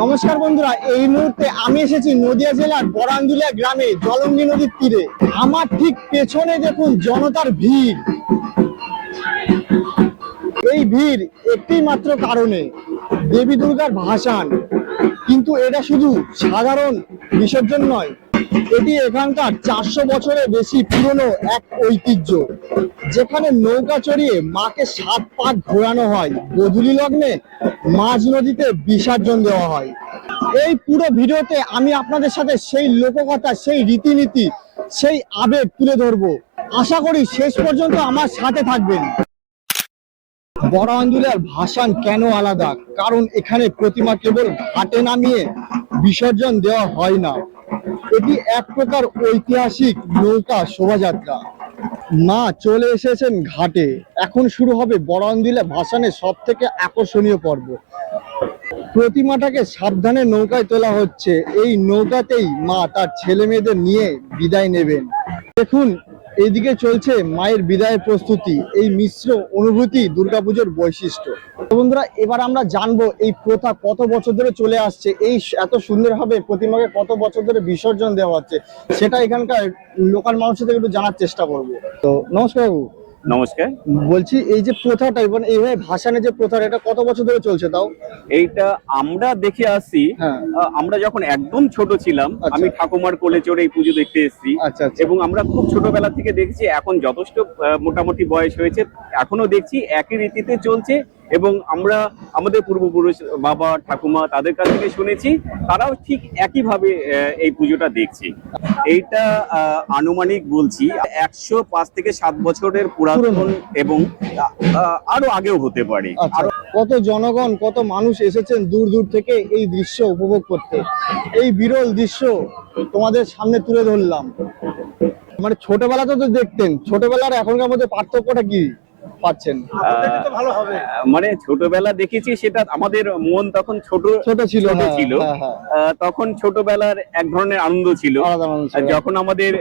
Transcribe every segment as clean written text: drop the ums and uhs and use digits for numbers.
নমস্কার বন্ধুরা, এই মুহূর্তে আমি এসেছি নদিয়া জেলার বরাঞ্জুলিয়া গ্রামে জলঙ্গি নদীর তীরে। আমার ঠিক পেছনে দেখুন জনতার ভিড়। এই ভিড় একটি মাত্র কারণে, দেবী দুর্গার ভাসান। কিন্তু এটা শুধু সাধারণ বিসর্জন নয়, এটি এখানকার 400 বছরের বেশি পুরনো এক ঐতিহ্য, যেখানে নৌকা চড়িয়ে মাকে 7 পাক ঘোরানো হয়। গোধূলি লগ্নে মাঝ নদীতে বিসর্জন দেওয়া হয়। এই পুরো ভিডিওতে আমি আপনাদের সাথে সেই লোককথা, সেই রীতিনীতি, সেই আবেগ তুলে ধরবো। আশা করি শেষ পর্যন্ত আমার সাথে থাকবেন। বরাঞ্জুলিয়ার ভাসান কেন আলাদা? কারণ এখানে প্রতিমা কেবল ঘাটে নামিয়ে বিসর্জন দেওয়া হয় না, এটি এক প্রকার ঐতিহাসিক নৌকা শোভাযাত্রা। মা চলে এসেছেন ঘাটে, এখন শুরু হবে বরাঞ্জুলিয়া ভাসানের সব থেকে আকর্ষণীয় পর্ব। প্রতিমাটাকে সাবধানে নৌকায় তোলা হচ্ছে। এই নৌকাতেই মা তার ছেলে মেয়েদের নিয়ে বিদায় নেবেন। দেখুন, এইদিকে চলছে মায়ের বিদায়ের প্রস্তুতি। এই মিশ্র অনুভূতি দুর্গাপুজোর বৈশিষ্ট্য। বন্ধুরা, এবার আমরা জানবো এই প্রথা কত বছর ধরে চলে আসছে, এই এত সুন্দরভাবে প্রতিমাকে কত বছর ধরে বিসর্জন দেওয়া হচ্ছে, সেটা এখানকার লোকাল মানুষের থেকে একটু জানার চেষ্টা করবো। তো নমস্কার বাবু। নমস্কার। বলছি, এই যে প্রথাটা মানে এইভাবে ভাসানের যে প্রথাটা, এটা কত বছর ধরে চলছে? তাও এইটা আমরা দেখে আসছি। হ্যাঁ। আমরা যখন একদম ছোট ছিলাম, আচ্ছা। আমি ঠাকুমার কোলে চড়ে এই পুজো দেখতে এসেছি। আচ্ছা। এবং আমরা খুব ছোটবেলা থেকে দেখছি, এখন যথেষ্ট মোটামুটি বয়স হয়েছে, এখনো দেখছি একই রীতিতে চলছে। এবং আমরা আমাদের পূর্বপুরুষ বাবা ঠাকুমা তাদের কাছ থেকে শুনেছি, তারাও ঠিক একইভাবে এই পুজোটা দেখছি। এইটা আনুমানিক বলছি 105 থেকে 7 বছরের পুরাতন, এবং আরো আগেও হতে পারে। আরো কত জনগণ, কত মানুষ এসেছেন দূর দূর থেকে এই দৃশ্য উপভোগ করতে। এই বিরল দৃশ্য তোমাদের সামনে তুলে ধরলাম। মানে ছোটবেলাতে তো দেখতেন, ছোটবেলার এখনকার মধ্যে পার্থক্যটা কি পাচ্ছেন? ভালো হবে। মানে ছোটবেলা দেখেছি, সেটা আমাদের মন তখন ছোট ছিল। তখন ছোটবেলার এক ধরনের আনন্দ ছিল। যখন আমাদের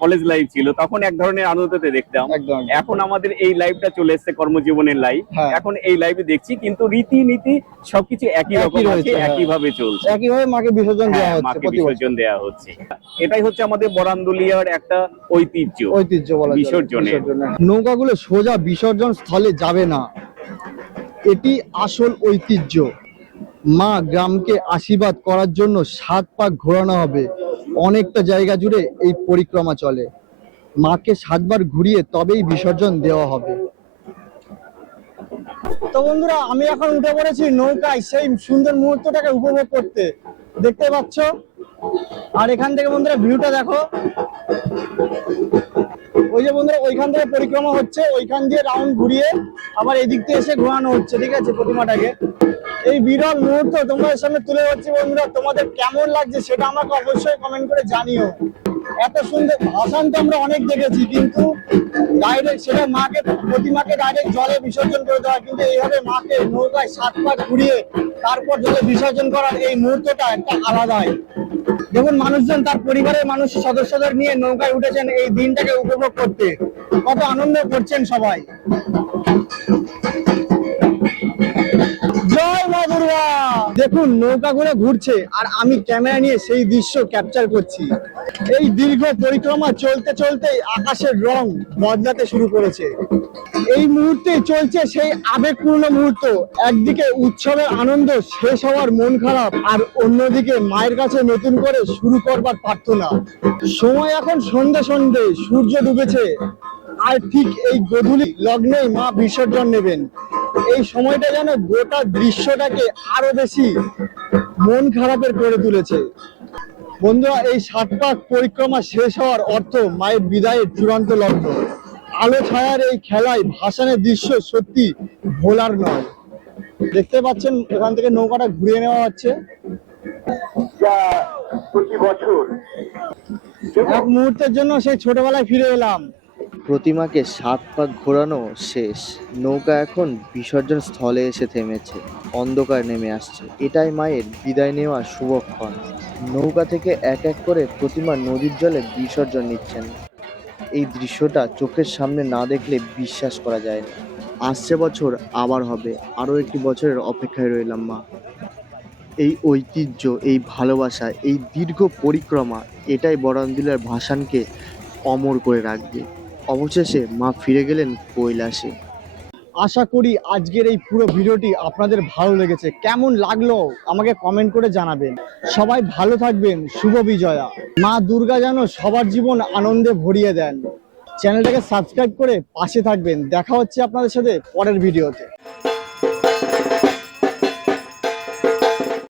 কলেজ লাইফ ছিল, তখন এক ধরনের আনন্দতে দেখতাম। এখন আমাদের এই লাইফটা চলে এসেছে, কর্মজীবনের লাইফ। এখন এই লাইফে দেখছি, কিন্তু রীতিনীতি সবকিছু একই রকম আছে, একইভাবে চলছে, একইভাবে মাকে বিসর্জন দেওয়া হচ্ছে। এটাই হচ্ছে আমাদের বরাঞ্জুলিয়ার একটা ঐতিহ্য বিসর্জনের। নৌকাগুলো সোজা বিসর্জন স্থলে যাবে না, এটি আসল ঐতিহ্য। মা গ্রামকে আশীর্বাদ করার জন্য 7 পাক ঘোরানো হবে। অনেকটা জায়গা জুড়ে এই পরিক্রমা চলে। মাকে 7 বার ঘুরিয়ে তবেই বিসর্জন দেওয়া হবে। তো বন্ধুরা, আমি এখন উঠে পড়েছি নৌকায়, সেই সুন্দর মুহূর্তটাকে উপভোগ করতে। দেখতে পাচ্ছ, আর এখান থেকে বন্ধুরা ভিউটা দেখো। ওই যে বন্ধুরা, ওইখান থেকে পরিক্রমা হচ্ছে, ওইখান দিয়ে রাউন্ড ঘুরিয়ে আবার এদিক দিয়ে এসে ঘোরানো হচ্ছে, ঠিক আছে, প্রতিমাটাকে। এই বিরল মুহূর্ত তোমাদের সামনে তুলে ধরছি। বন্ধুরা, তোমাদের কেমন লাগছে সেটা আমাকে অবশ্যই কমেন্ট করে জানিও। এত সুন্দর ভাসান তো আমরা অনেক দেখেছি, কিন্তু ডাইরেক্ট সেটা প্রতিমাকে ডাইরেক্ট জলে বিসর্জন করে দেওয়া, কিন্তু এইভাবে মাকে নৌকায় 7 পাক ঘুরিয়ে তারপর জলে বিসর্জন করার এই মুহূর্তটা একটা আলাদাই। দেখুন, মানুষজন তার পরিবারের সদস্যদের নিয়ে নৌকায় উঠেছেন এই দিনটাকে উপভোগ করতে। কত আনন্দ করছেন সবাই। জয় মা দুর্গা। দেখুন, নৌকাগুলো ঘুরছে আর আমি ক্যামেরা নিয়ে সেই দৃশ্য ক্যাপচার করছি। এই দীর্ঘ পরিক্রমা চলতে চলতেই আকাশের রং বদলাতে শুরু করেছে। এই মুহূর্তে চলছে সেই আবেগপূর্ণ মুহূর্ত। একদিকে উৎসবের আনন্দ শেষ হওয়ার মন খারাপ, আর অন্যদিকে মায়ের কাছে নতুন করে শুরু করবার প্রার্থনা। সময় এখন সন্ধ্যে, সূর্য ডুবেছে, আর ঠিক এই গোধূলি লগ্নেই মা বিসর্জন নেবেন। এই সময়টা যেন গোটা দৃশ্যটাকে আরো বেশি মন খারাপের করে তুলেছে। বন্ধুরা, এই 7 পাক পরিক্রমা শেষ হওয়ার অর্থ মায়ের বিদায়ের চূড়ান্ত লগ্ন। আলো ছায়ার এই খেলায় ভাসানের দৃশ্য সত্যি ভোলার নয়। দেখতে পাচ্ছেন, এখান থেকে নৌকাটা ঘুরিয়ে নেওয়া হচ্ছে। প্রতি বছর এক মুহূর্তের জন্য সেই ছোটবেলায় ফিরে এলাম। প্রতিমাকে 7 পাক ঘোরানো শেষ, নৌকা এখন বিসর্জন স্থলে এসে থেমেছে। অন্ধকার নেমে আসছে, এটাই মায়ের বিদায় নেওয়ার শুভক্ষণ। নৌকা থেকে এক এক করে প্রতিমা নদীর জলে বিসর্জন নিচ্ছেন। এই দৃশ্যটা চোখের সামনে না দেখলে বিশ্বাস করা যায় না। আসছে বছর আবার হবে, আরও একটি বছরের অপেক্ষায় রইলাম মা। এই ঐতিহ্য, এই ভালোবাসা, এই দীর্ঘ পরিক্রমা এটাই বরণদিলার ভাসানকে অমর করে রাখবে। অবশেষে মা ফিরে গেলেন কৈলাসে। আশা করি আজকের এই পুরো ভিডিওটি আপনাদের ভালো লেগেছে। কেমন লাগলো আমাকে কমেন্ট করে জানাবেন। সবাই ভালো থাকবেন। শুভ বিজয়া। মা দুর্গা যেন সবার জীবন আনন্দে ভরিয়ে দেন। চ্যানেলটাকে সাবস্ক্রাইব করে পাশে থাকবেন। দেখা হচ্ছে আপনাদের সাথে পরের ভিডিওতে।